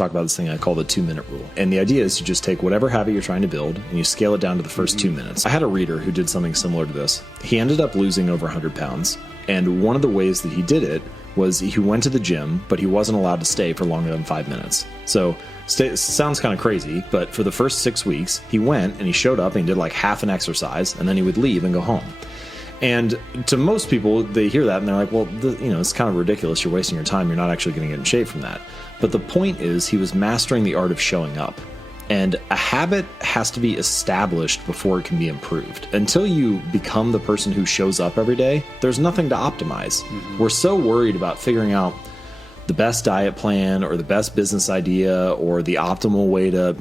talk about this thing I call the 2-minute rule. And the idea is to just take whatever habit you're trying to build and you scale it down to the first 2 minutes. I had a reader who did something similar to this. He ended up losing over 100 pounds. And one of the ways that he did it was he went to the gym, but he wasn't allowed to stay for longer than 5 minutes. So sounds kind of crazy, but for the first 6 weeks, he went and he showed up and he did like half an exercise, and then he would leave and go home. And to most people, they hear that and they're like, well, it's kind of ridiculous. You're wasting your time. You're not actually going to get in shape from that. But the point is, he was mastering the art of showing up. And a habit has to be established before it can be improved. Until you become the person who shows up every day, there's nothing to optimize. We're so worried about figuring out the best diet plan or the best business idea or the optimal way to,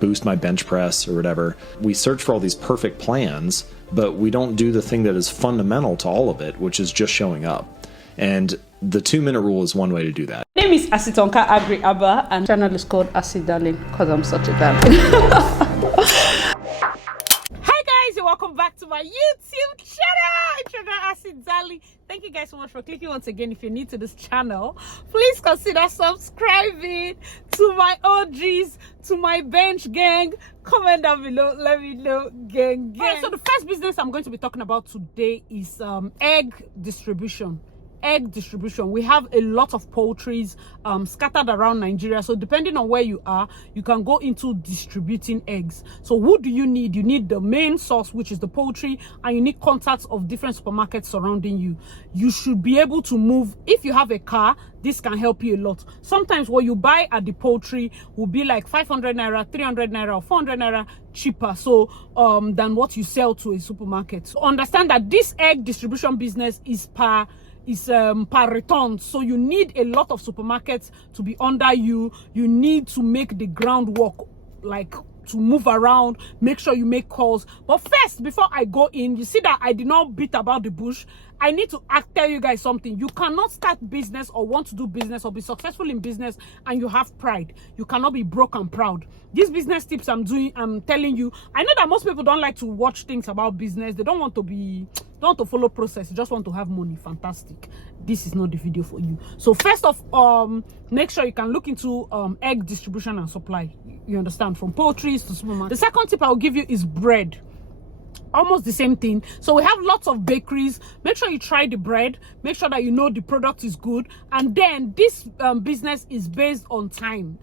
boost my bench press or whatever. We search for all these perfect plans, but we don't do the thing that is fundamental to all of it, which is just showing up. And the 2-minute rule is one way to do that. My name is Asitonka Agri Abba, and channel is called Asi Darling because I'm such a darling. Hi guys, and welcome back to my YouTube channel, Asi Darling. Thank you guys so much for clicking once again. If you're new to this channel, please consider subscribing to my OGs, to my bench gang. Comment down below, let me know, gang. Right, so the first business I'm going to be talking about today is egg distribution. We have a lot of poultries scattered around Nigeria, so depending on where you are, you can go into distributing eggs. So who do you need? You need the main source, which is the poultry, and you need contacts of different supermarkets surrounding you. You should be able to move. If you have a car, this can help you a lot. Sometimes what you buy at the poultry will be like 500 naira, 300 naira, or 400 naira cheaper than what you sell to a supermarket. So understand that this egg distribution business is per return, so you need a lot of supermarkets to be under you. You need to make the groundwork, like to move around, make sure you make calls. But first, before I go in, you see that I did not beat about the bush. I need to tell you guys something. You cannot start business or want to do business or be successful in business and you have pride. You cannot be broke and proud. These business tips I'm telling you, I know that most people don't like to watch things about business. They don't want to follow process. They just want to have money. Fantastic. This is not the video for you. So first off, make sure you can look into egg distribution and supply. You understand? From poultries to supermarkets. The second tip I will give you is bread. Almost the same thing. So we have lots of bakeries. Make sure you try the bread. Make sure that you know the product is good. And then this business is based on time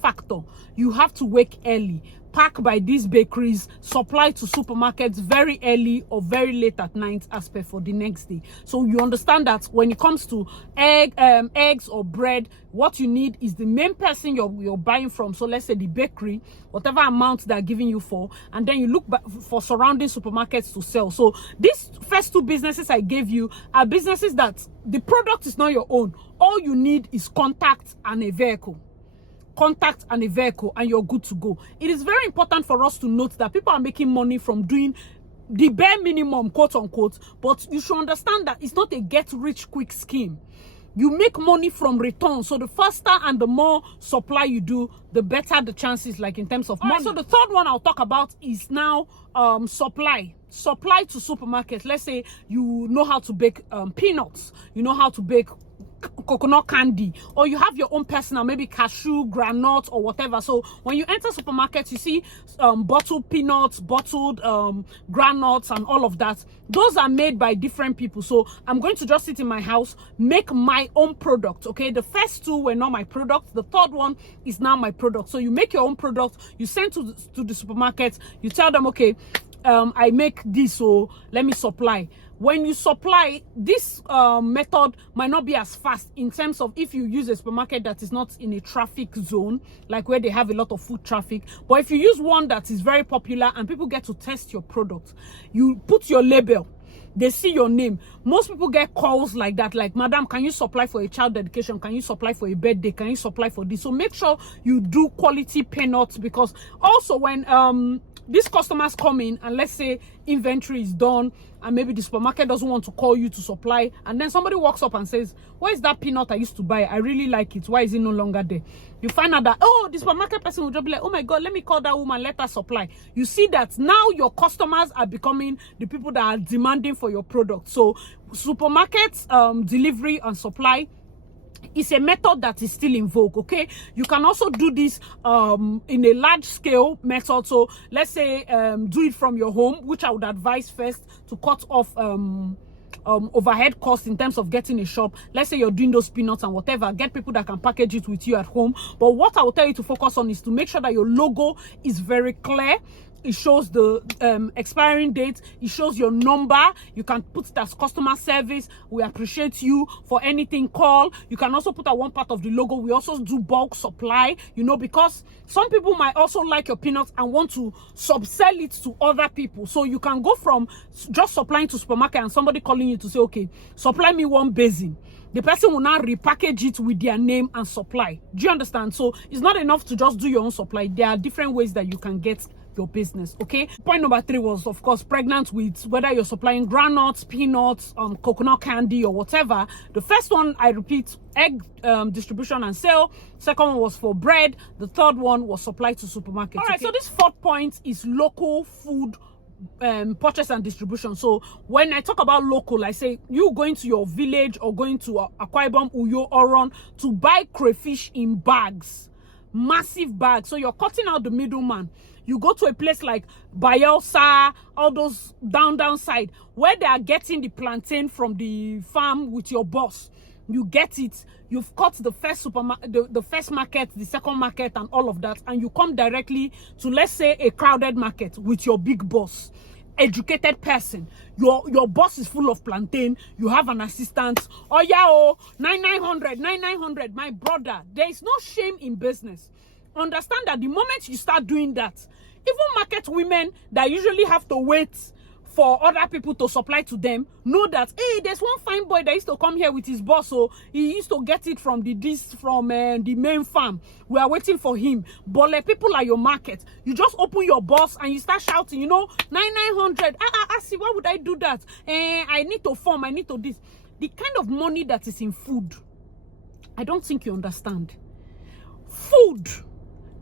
factor. You have to wake early, pack by these bakeries, supply to supermarkets very early or very late at night as per for the next day. So you understand that when it comes to eggs or bread, what you need is the main person you're buying from. So let's say the bakery, whatever amount they're giving you for, and then you look for surrounding supermarkets to sell. So these first two businesses I gave you are businesses that the product is not your own. All you need is contact and a vehicle, and you're good to go. It is very important for us to note that people are making money from doing the bare minimum, quote unquote, but you should understand that it's not a get rich quick scheme. You make money from return. So the faster and the more supply you do, the better the chances, like in terms of money. Right, so the third one I'll talk about is now supply to supermarkets. Let's say you know how to bake peanuts, you know how to bake coconut candy, or you have your own personal, maybe cashew, granite, or whatever. So when you enter supermarkets, you see bottled peanuts, bottled granules, and all of that. Those are made by different people. So I'm going to just sit in my house, make my own product. Okay, the first two were not my product. The third one is now my product. So you make your own product, you send to the supermarket, you tell them, okay, I make this, so let me supply. When you supply, this method might not be as fast in terms of if you use a supermarket that is not in a traffic zone, like where they have a lot of foot traffic. But if you use one that is very popular and people get to test your product, you put your label, they see your name. Most people get calls like that, like, madam, can you supply for a child dedication? Can you supply for a birthday? Can you supply for this? So make sure you do quality peanuts, because also when these customers come in and let's say inventory is done and maybe the supermarket doesn't want to call you to supply, and then somebody walks up and says, where is that peanut I used to buy? I really like it. Why is it no longer there? You find out that, oh, the supermarket person will just be like, oh my God, let me call that woman, let her supply. You see that now your customers are becoming the people that are demanding for your product. So supermarkets, delivery and supply It's a method that is still in vogue. Okay, you can also do this in a large scale method. So let's say do it from your home, which I would advise first to cut off overhead costs in terms of getting a shop. Let's say you're doing those peanuts and whatever, get people that can package it with you at home. But what I will tell you to focus on is to make sure that your logo is very clear. It shows the expiring date. It shows your number. You can put it as customer service. We appreciate you for anything. Call. You can also put at one part of the logo. We also do bulk supply, you know, because some people might also like your peanuts and want to subsell it to other people. So you can go from just supplying to supermarket and somebody calling you to say, okay, supply me one basin. The person will now repackage it with their name and supply. Do you understand? So it's not enough to just do your own supply. There are different ways that you can get your business. Okay, point number 3 was, of course, pregnant with whether you're supplying granules, peanuts, coconut candy, or whatever. The first one, I repeat, egg distribution and sale. Second one was for bread. The third one was supply to supermarkets. All right, okay? So this 4th point is local food purchase and distribution. So when I talk about local, I say you going to your village or going to Akwa Ibom, Uyo, Oron to buy crayfish in bags, massive bags. So you're cutting out the middleman. You go to a place like Bayelsa, all those downside, where they are getting the plantain from the farm with your boss. You get it. You've cut the first the first market, the second market, and all of that, and you come directly to, let's say, a crowded market with your big boss, educated person. Your boss is full of plantain. You have an assistant. Oh yeah, oh 900. My brother, there is no shame in business. Understand that the moment you start doing that, even market women that usually have to wait for other people to supply to them know that, hey, there's one fine boy that used to come here with his boss, so he used to get it from the main farm. We are waiting for him. But like people at your market, you just open your boss and you start shouting, you know, 900. See, why would I do that? I need to form, I need to this. The kind of money that is in food, I don't think you understand. Food.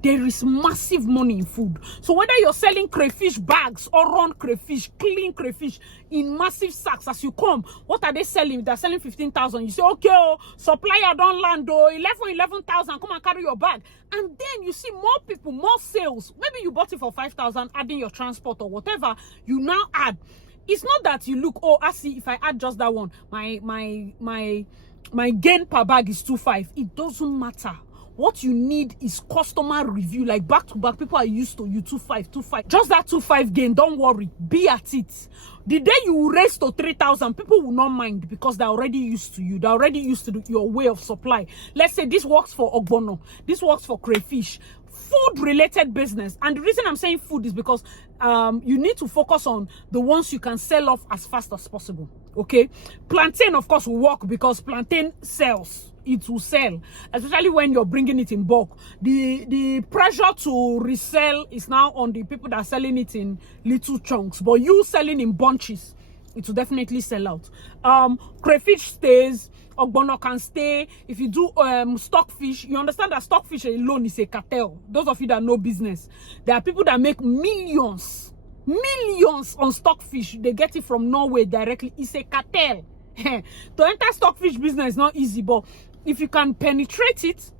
There is massive money in food. So whether you're selling crayfish bags or run crayfish, clean crayfish in massive sacks as you come, what are they selling? They're selling 15,000. You say, okay, oh, supplier don't land, oh, 11,000, come and carry your bag. And then you see more people, more sales. Maybe you bought it for 5,000, adding your transport or whatever, you now add. It's not that you look, oh, I see, if I add just that one, my gain per bag is 2.5. It doesn't matter. What you need is customer review, like back to back. People are used to you 2.5. Just that 2.5 gain, don't worry, be at it. The day you raise to 3,000, people will not mind because they're already used to you. They're already used to your way of supply. Let's say this works for ogbono, this works for crayfish, food related business. And the reason I'm saying food is because you need to focus on the ones you can sell off as fast as possible. Okay, plantain of course will work because plantain sells. It will sell, especially when you're bringing it in bulk. The pressure to resell is now on the people that are selling it in little chunks, but you selling in bunches, it will definitely sell out. Crayfish stays, ogbono can stay. If you do stockfish, you understand that stockfish alone is a cartel. Those of you that know business, there are people that make millions on stockfish. They get it from Norway directly. It's a cartel. To enter stockfish business is not easy, but if you can penetrate it,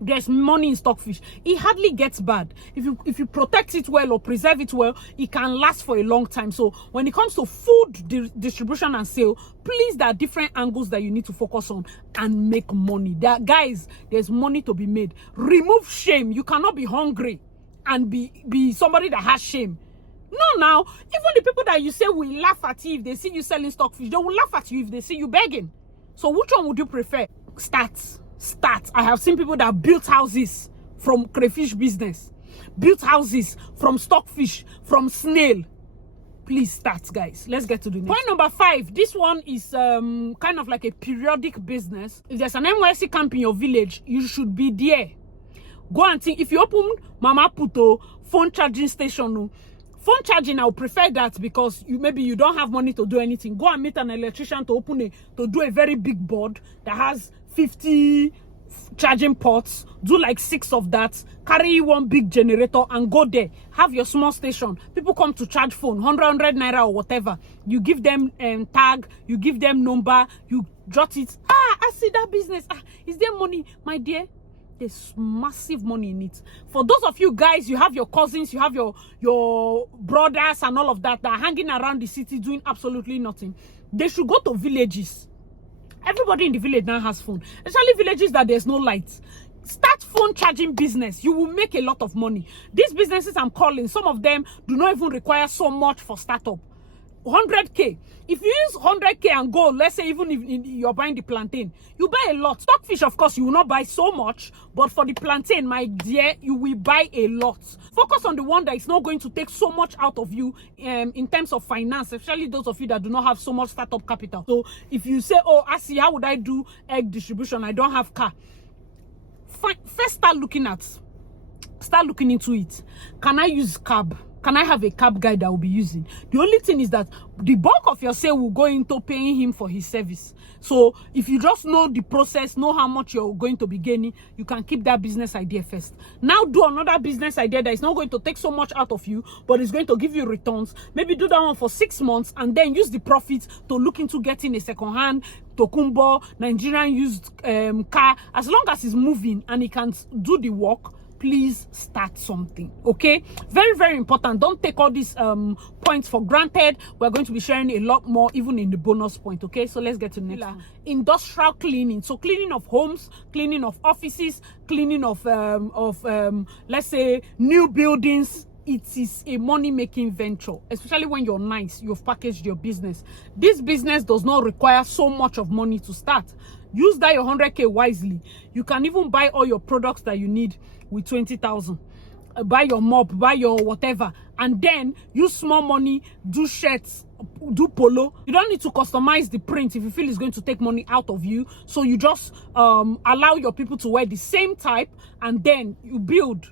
there's money in stockfish. It hardly gets bad. If you protect it well or preserve it well, it can last for a long time. So when it comes to food distribution and sale, please, there are different angles that you need to focus on and make money. Guys, there's money to be made. Remove shame. You cannot be hungry and be somebody that has shame. No, now, even the people that you say will laugh at you if they see you selling stockfish, they will laugh at you if they see you begging. So which one would you prefer? Start. I have seen people that built houses from crayfish business, built houses from stockfish, from snail. Please start, guys. Let's get to the next. Point number 5. This one is kind of like a periodic business. If there's an NYSC camp in your village, you should be there. Go and think. If you open Mama Puto phone charging station, phone charging, I would prefer that because maybe you don't have money to do anything. Go and meet an electrician to do a very big board that has 50 charging ports, do like 6 of that, carry one big generator and go there. Have your small station. People come to charge phone, 100 naira or whatever. You give them tag, you give them number, you jot it. I see that business. Is there money? My dear, there's massive money in it. For those of you guys, you have your cousins, you have your brothers and all of that are hanging around the city doing absolutely nothing. They should go to villages. Everybody in the village now has phone, especially villages that there's no lights. Start phone charging business. You will make a lot of money. These businesses I'm calling, some of them do not even require so much for startup. 100k. If you use 100k and go, let's say even if you're buying the plantain, you buy a lot. Stockfish, of course, you will not buy so much, but for the plantain, my dear, you will buy a lot. Focus on the one that is not going to take so much out of you in terms of finance, especially those of you that do not have so much startup capital. So if you say, oh, I see, how would I do egg distribution? I don't have car. First, start looking into it. Can I use cab? Can I have a cab guy that will be using? The only thing is that the bulk of your sale will go into paying him for his service. So if you just know the process, know how much you're going to be gaining, you can keep that business idea first. Now do another business idea that is not going to take so much out of you, but it's going to give you returns. Maybe do that one for 6 months and then use the profits to look into getting a second-hand Tokumbo, Nigerian used car. As long as it's moving and it can do the work, please start something. Okay, very, very important. Don't take all these points for granted. We're going to be sharing a lot more even in the bonus point. Okay, so let's get to the next one. Industrial cleaning. So cleaning of homes, cleaning of offices, cleaning of let's say new buildings. It is a money-making venture, especially when you're nice, you've packaged your business. This business does not require so much of money to start. Use that your 100k wisely. You can even buy all your products that you need with 20,000. Buy your mop, buy your whatever, and then use small money, do shirts, do polo. You don't need to customize the print if you feel it's going to take money out of you. So you just allow your people to wear the same type, and then you build.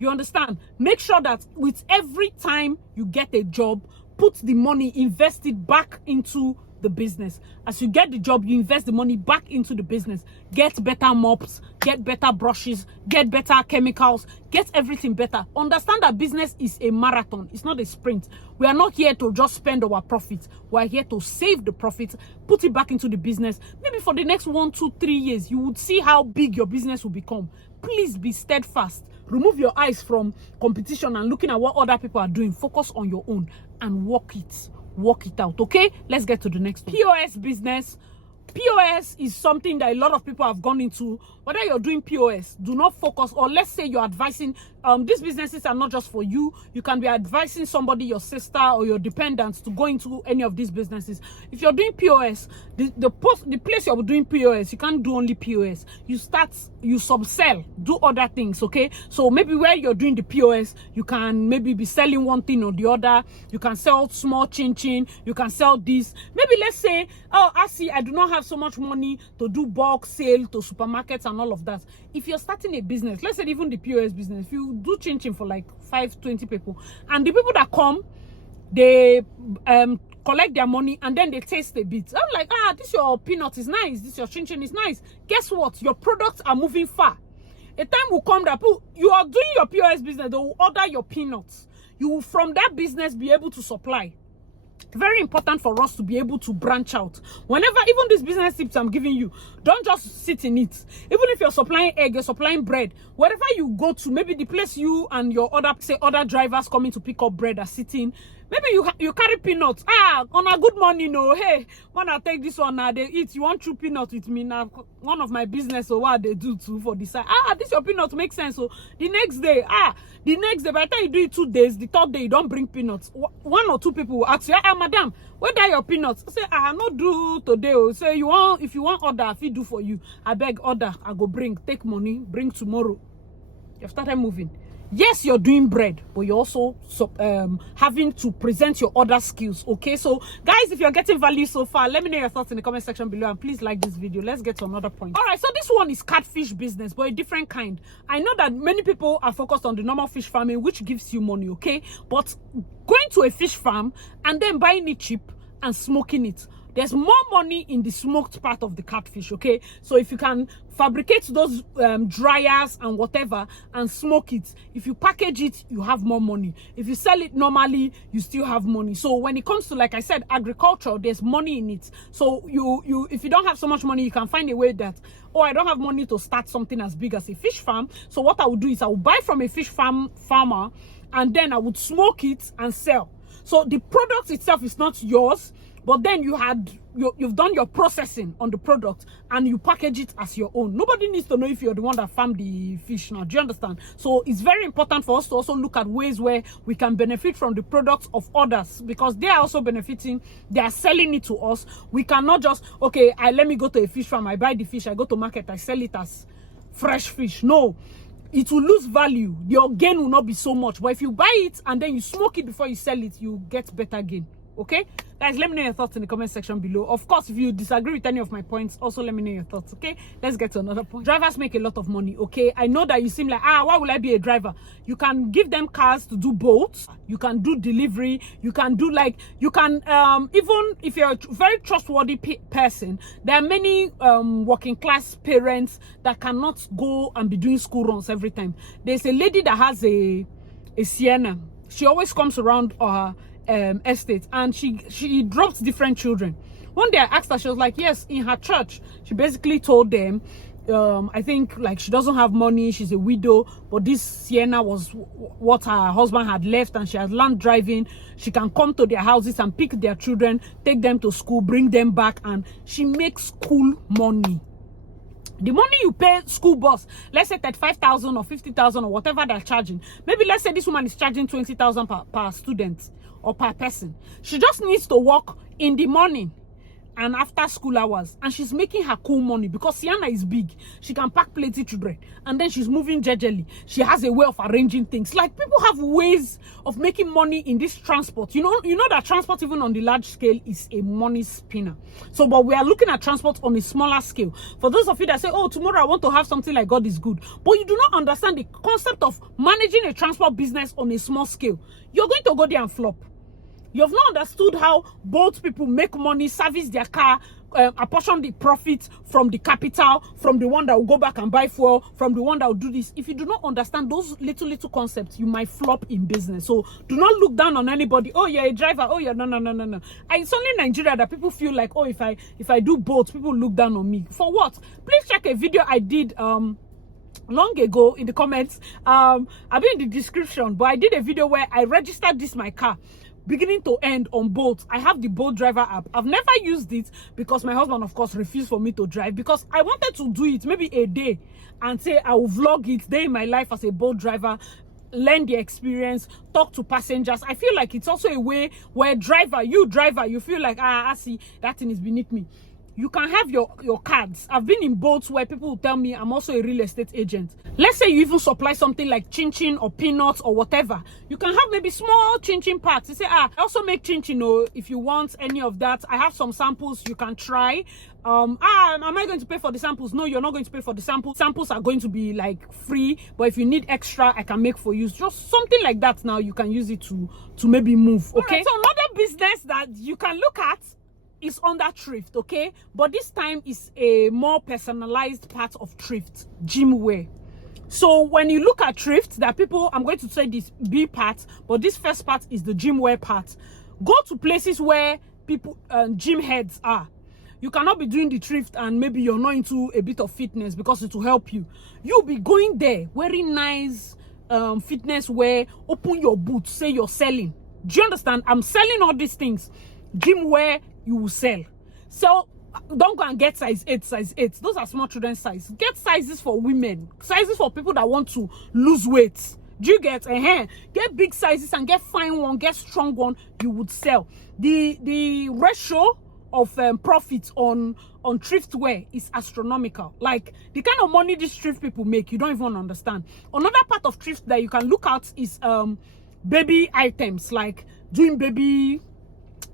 You understand? Make sure that with every time you get a job, put the money, invest it back into the business. As you get the job, you invest the money back into the business. Get better mops, get better brushes, get better chemicals, get everything better. Understand that business is a marathon. It's not a sprint. We are not here to just spend our profits. We are here to save the profits, put it back into the business. Maybe for the next 1, 2, 3 years, you would see how big your business will become. Please be steadfast. Remove your eyes from competition and looking at what other people are doing. Focus on your own and work it out. Okay, let's get to the next one. POS business. POS is something that a lot of people have gone into. Whether you're doing POS, do not focus, or let's say you're advising, these businesses are not just for you. You can be advising somebody, your sister or your dependents, to go into any of these businesses. If you're doing POS, the place you're doing POS, you can't do only POS. You subsell, do other things, okay? So maybe where you're doing the POS, you can maybe be selling one thing or the other. You can sell small chin-chin. You can sell this. Maybe let's say, oh, I do not have so much money to do bulk sale to supermarkets and all of that. If you're starting a business, let's say even the POS business, if you do chin-chin for like 20 people, and the people that come, they collect their money and then they taste a bit. I'm like, this your peanut is nice, this your chin-chin is nice. Guess what? Your products are moving far. A time will come that you are doing your POS business, they will order your peanuts. You will from that business be able to supply. Very important for us to be able to branch out. Whenever, even these business tips I'm giving you, don't just sit in it. Even if you're supplying egg, you're supplying bread, wherever you go to, maybe the place you and your other drivers coming to pick up bread are sitting, maybe you carry peanuts. On a good morning, no, hey, when I take this one now, they eat. You want true peanut with me now? One of my business or what they do too for this side. This your peanut makes sense. So the next day, by the time you do it 2 days, the 3rd day you don't bring peanuts. 1 or 2 people will ask you, madam, where are your peanuts? I say, I not do today. Say if you want order, if you do for you, I beg order, I go bring, take money, bring tomorrow. You've started moving. Yes, you're doing bread, but you're also having to present your other skills. Okay, so guys, if you're getting value so far, let me know your thoughts in the comment section below, and please like this video. Let's get to another point. All right, so this one is catfish business, but a different kind. I know that many people are focused on the normal fish farming, which gives you money, okay? But going to a fish farm and then buying it cheap and smoking it, There's more money in the smoked part of the catfish, okay? So if you can fabricate those dryers and whatever and smoke it, if you package it, you have more money. If you sell it normally, you still have money. So when it comes to, like I said, agriculture, there's money in it. So if you don't have so much money, you can find a way that, oh, I don't have money to start something as big as a fish farm. So what I would do is I would buy from a fish farmer, and then I would smoke it and sell. So the product itself is not yours, but then you've done your processing on the product and you package it as your own. Nobody needs to know if you're the one that farmed the fish now. Do you understand? So it's very important for us to also look at ways where we can benefit from the products of others, because they are also benefiting. They are selling it to us. We cannot just, okay, let me go to a fish farm, I buy the fish, I go to market, I sell it as fresh fish. No. It will lose value. Your gain will not be so much. But if you buy it and then you smoke it before you sell it, you get better gain. Okay, guys, let me know your thoughts in the comment section below. Of course, if you disagree with any of my points, also let me know your thoughts. Okay, let's get to another point. Drivers make a lot of money. Okay, I know that you seem like, why will I be a driver? You can give them cars to do boats, you can do delivery, you can do even if you're a very trustworthy person, there are many working class parents that cannot go and be doing school runs every time. There's a lady that has a Sienna. She always comes around estate, and she drops different children. One day I asked her, she was like, yes, in her church, she basically told them, I think like she doesn't have money, she's a widow, but this Sienna was what her husband had left, and she has learned driving. She can come to their houses and pick their children, take them to school, bring them back, and she makes cool money. The money you pay school bus, let's say 35,000 or 50,000 or whatever they're charging. Maybe let's say this woman is charging 20,000 per student or per person. She just needs to work in the morning and after school hours, and she's making her cool money because Sienna is big. She can pack plenty children, and then she's moving gingerly. She has a way of arranging things. Like, people have ways of making money in this transport. You know that transport, even on the large scale, is a money spinner. So, but we are looking at transport on a smaller scale. For those of you that say, oh, tomorrow I want to have something like God is good, but you do not understand the concept of managing a transport business on a small scale, you're going to go there and flop. You have not understood how both people make money, service their car, apportion the profit from the capital, from the one that will go back and buy fuel, from the one that will do this. If you do not understand those little concepts, you might flop in business. So do not look down on anybody. Oh, you're a driver. Oh, yeah, no. It's only in Nigeria that people feel like, oh, if I do both, people look down on me. For what? Please check a video I did long ago in the comments. I'll be in the description, but I did a video where I registered my car beginning to end on both. I have the boat driver app. I've never used it because my husband, of course, refused for me to drive, because I wanted to do it maybe a day and say I will vlog it, day in my life as a boat driver, learn the experience, talk to passengers. I feel like it's also a way where you feel like, I see that thing is beneath me. You can have your cards. I've been in boats where people will tell me I'm also a real estate agent. Let's say you even supply something like chin-chin or peanuts or whatever. You can have maybe small chin-chin parts. You say, I also make chin-chin, if you want any of that. I have some samples you can try. Am I going to pay for the samples? No, you're not going to pay for the samples. Samples are going to be like free, but if you need extra, I can make for you. Just something like that. Now you can use it to maybe move. Okay. Right, so another business that you can look at is under thrift, okay? But this time is a more personalized part of thrift, gym wear. So when you look at thrift, there are people, I'm going to say this B part, but this first part is the gym wear part. Go to places where people, gym heads are. You cannot be doing the thrift and maybe you're not into a bit of fitness, because it will help you. You'll be going there wearing nice fitness wear, open your boots, say you're selling. Do you understand? I'm selling all these things. Gym wear, you will sell. So don't go and get size 8, size 8. Those are small children size. Get sizes for women, sizes for people that want to lose weight. Do you get? Get big sizes and get fine one, get strong one. You would sell. The ratio of profits on thrift wear is astronomical. Like, the kind of money these thrift people make, you don't even understand. Another part of thrift that you can look at is baby items, like doing baby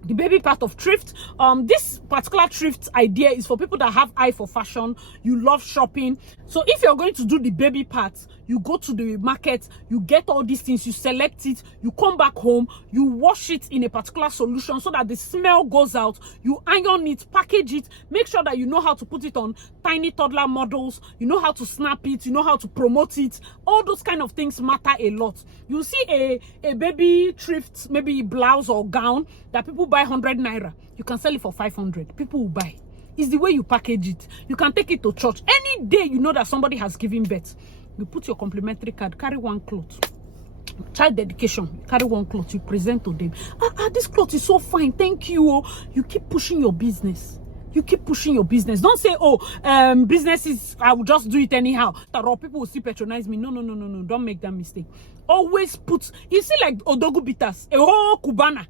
the baby part of thrift. This particular thrift idea is for people that have eye for fashion. You love shopping. So if you're going to do the baby part, you go to the market, you get all these things, you select it, you come back home, you wash it in a particular solution so that the smell goes out, you iron it, package it, make sure that you know how to put it on tiny toddler models, you know how to snap it, you know how to promote it. All those kind of things matter a lot. You see a baby thrift, maybe blouse or gown that people buy 100 naira, you can sell it for 500. People will buy. It's the way you package it. You can take it to church. Any day you know that somebody has given birth, you put your complimentary card, carry one cloth. Child dedication, carry one cloth, you present to them. This cloth is so fine, thank you. Oh. You keep pushing your business. You keep pushing your business. Don't say, oh, business is, I will just do it anyhow. People will still patronize me. No. Don't make that mistake. Always put, you see like Odogu Bitters, a whole Cubana.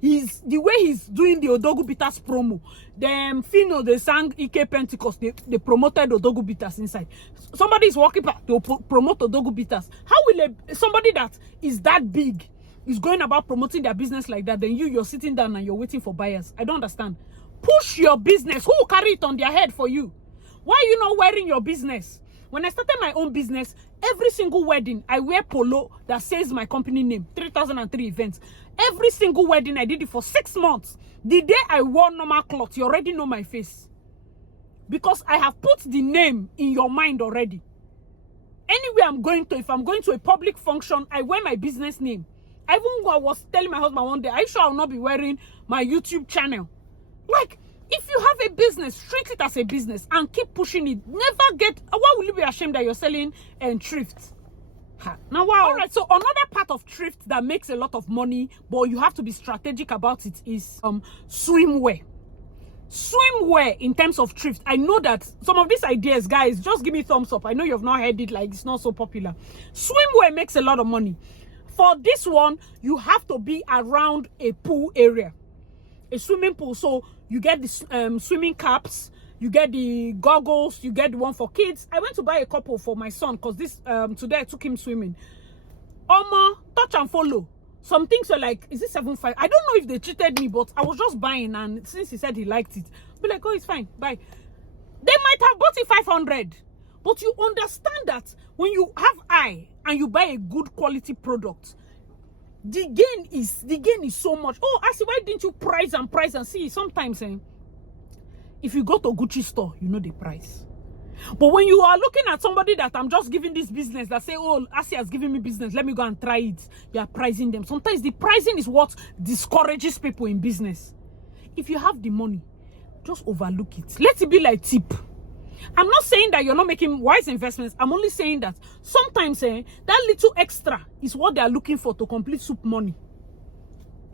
The way he's doing the Odogu Bitters promo. Them Fino, they sang Ike Pentecost, they promoted Odogu Bitters inside. Somebody is walking back to promote Odogu Bitters. How will somebody that is that big is going about promoting their business like that? Then you're sitting down and you're waiting for buyers. I don't understand. Push your business. Who will carry it on their head for you? Why are you not wearing your business? When I started my own business, every single wedding, I wear polo that says my company name, 3003 events. Every single wedding, I did it for 6 months. The day I wore normal clothes, you already know my face. Because I have put the name in your mind already. Anywhere I'm going to, if I'm going to a public function, I wear my business name. I was telling my husband one day, are you sure I'll not be wearing my YouTube channel? Like, if you have a business, treat it as a business and keep pushing it. Never get, why will you be ashamed that you're selling thrift? Now, wow. All right, so another part of thrift that makes a lot of money, but you have to be strategic about it, is swimwear. Swimwear in terms of thrift. I know that some of these ideas, guys, just give me thumbs up. I know you've not heard it, like it's not so popular. Swimwear makes a lot of money. For this one, you have to be around a pool area, a swimming pool. So you get the swimming caps, you get the goggles, you get the one for kids. I went to buy a couple for my son because this today I took him swimming. Touch and follow. Some things were like, is it 7.5? I don't know if they cheated me, but I was just buying, and since he said he liked it, be like, oh, it's fine, buy. They might have bought it 500, but you understand that when you have eye and you buy a good quality product, the gain is so much. Oh, I see, why didn't you price and see? Sometimes if you go to Gucci store, you know the price. But when you are looking at somebody that I'm just giving this business, that say, oh, Asi has given me business, let me go and try it. You are pricing them. Sometimes the pricing is what discourages people in business. If you have the money, just overlook it. Let it be like tip. I'm not saying that you're not making wise investments. I'm only saying that sometimes that little extra is what they are looking for to complete soup money.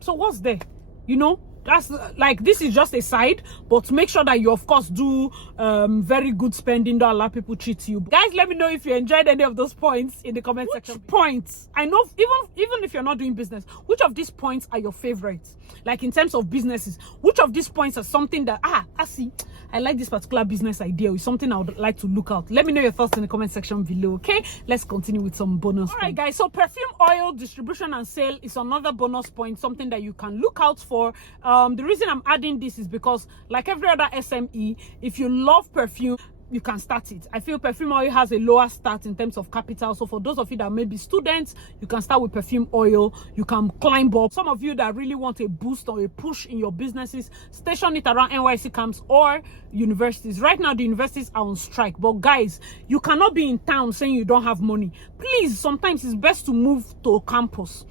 So what's there? You know? That's like, this is just a side, but make sure that you of course do very good spending. Don't allow people cheat you. Guys, let me know if you enjoyed any of those points in the comment section. Points, I know, even if you're not doing business, which of these points are your favorites? Like in terms of businesses, which of these points are something that I see, I like this particular business idea, is something I would like to look out. Let me know your thoughts in the comment section below. Okay, let's continue with some bonus. All right, guys, so perfume oil distribution and sale is another bonus point, something that you can look out for. The reason I'm adding this is because, like every other SME, if you love perfume, you can start it. I feel perfume oil has a lower start in terms of capital. So for those of you that may be students, you can start with perfume oil. You can climb up. Some of you that really want a boost or a push in your businesses, station it around NYSC camps or universities. Right now, the universities are on strike. But guys, you cannot be in town saying you don't have money. Please, sometimes it's best to move to campus.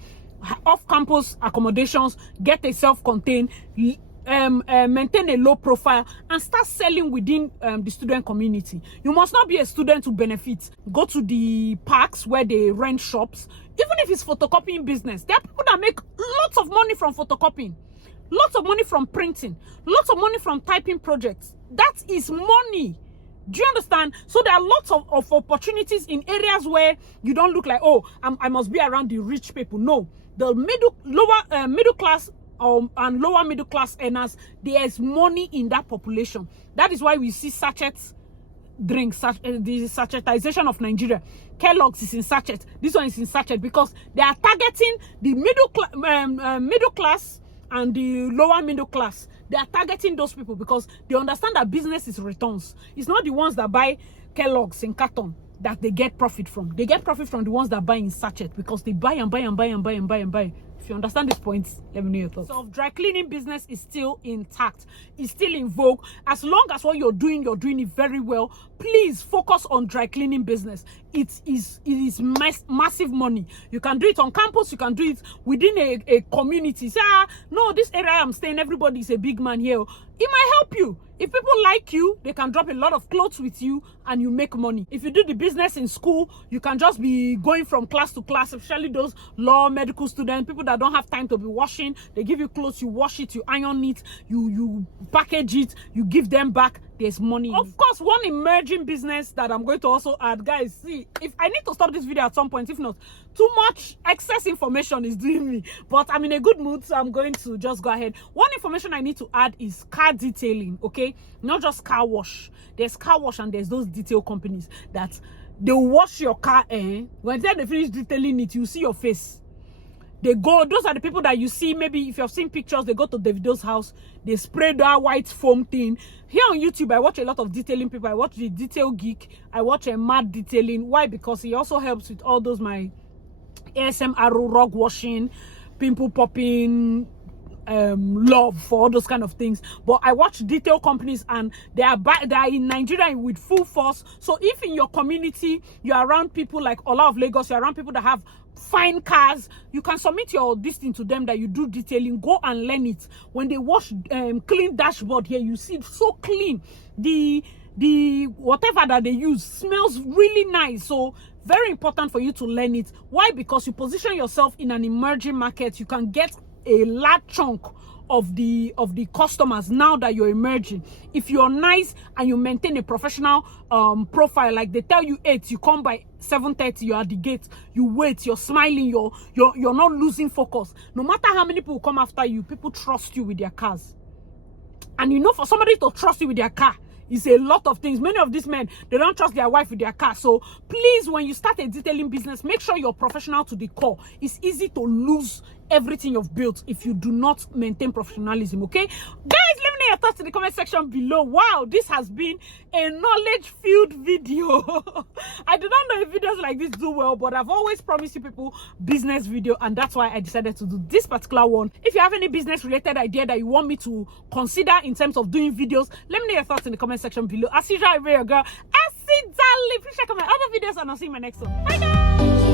Off-campus accommodations, get a self-contained, maintain a low profile, and start selling within the student community. You must not be a student to benefit. Go to the parks where they rent shops. Even if it's photocopying business, there are people that make lots of money from photocopying, lots of money from printing, lots of money from typing projects. That is money. Do you understand? So there are lots of opportunities in areas where you don't look like, oh, I must be around the rich people. No, the lower middle class and lower middle class earners, there is money in that population. That is why we see sachet drinks, the sachetization of Nigeria. Kellogg's is in sachet. This one is in sachet because they are targeting the middle class and the lower middle class. They are targeting those people because they understand that business is returns. It's not the ones that buy Kellogg's in carton that they get profit from. They get profit from the ones that buy in sachet because they buy and buy and buy and buy and buy and buy. If you understand these points, let me know your thoughts. So dry cleaning business is still intact. It's still in vogue. As long as what you're doing it very well. Please focus on dry cleaning business. It is massive money. You can do it on campus. You can do it within a community. Say, no, this area I'm staying, everybody is a big man here. It might help you. If people like you, they can drop a lot of clothes with you and you make money. If you do the business in school, you can just be going from class to class, especially those law, medical students, people that don't have time to be washing. They give you clothes, you wash it, you iron it, you package it, you give them back. There's money. Of course, one emerging business that I'm going to also add, guys, see, if I need to stop this video at some point, if not, too much excess information is doing me, but I'm in a good mood, so I'm going to just go ahead. One information I need to add is car detailing, okay? Not just car wash. There's car wash and there's those detail companies that they wash your car, when they finish detailing it, you see your face. They go, those are the people that you see, maybe if you've seen pictures, they go to Davido's house, they spray that white foam thing. Here on YouTube, I watch a lot of detailing people. I watch the Detail Geek. I watch a Mad Detailing. Why? Because he also helps with all those, my ASMR rug washing, pimple popping, love for all those kind of things. But I watch detail companies and they are in Nigeria with full force. So if in your community, you're around people like Ola of Lagos, you're around people that have fine cars, you can submit your listing to them that you do detailing. Go and learn it. When they wash clean dashboard here, you see it's so clean. The whatever that they use smells really nice. So very important for you to learn it. Why? Because you position yourself in an emerging market. You can get a large chunk of the customers now that you're emerging. If you're nice and you maintain a professional profile, like they tell you 8, you come by 7:30, you're at the gate, you wait, you're smiling, you're not losing focus. No matter how many people come after you, people trust you with their cars. And you know, for somebody to trust you with their car, it's a lot of things. Many of these men, they don't trust their wife with their car. So please, when you start a detailing business, make sure you're professional to the core. It's easy to lose everything you've built if you do not maintain professionalism, okay? Guys, let me know your thoughts in the comment section below. Wow, this has been a knowledge-filled video. I do not know if videos like this do well, but I've always promised you people business video, and that's why I decided to do this particular one. If you have any business-related idea that you want me to consider in terms of doing videos, let me know your thoughts in the comment section below. As usual, I'm your girl, Darling. Please check out my other videos, and I'll see you in my next one. Bye, guys!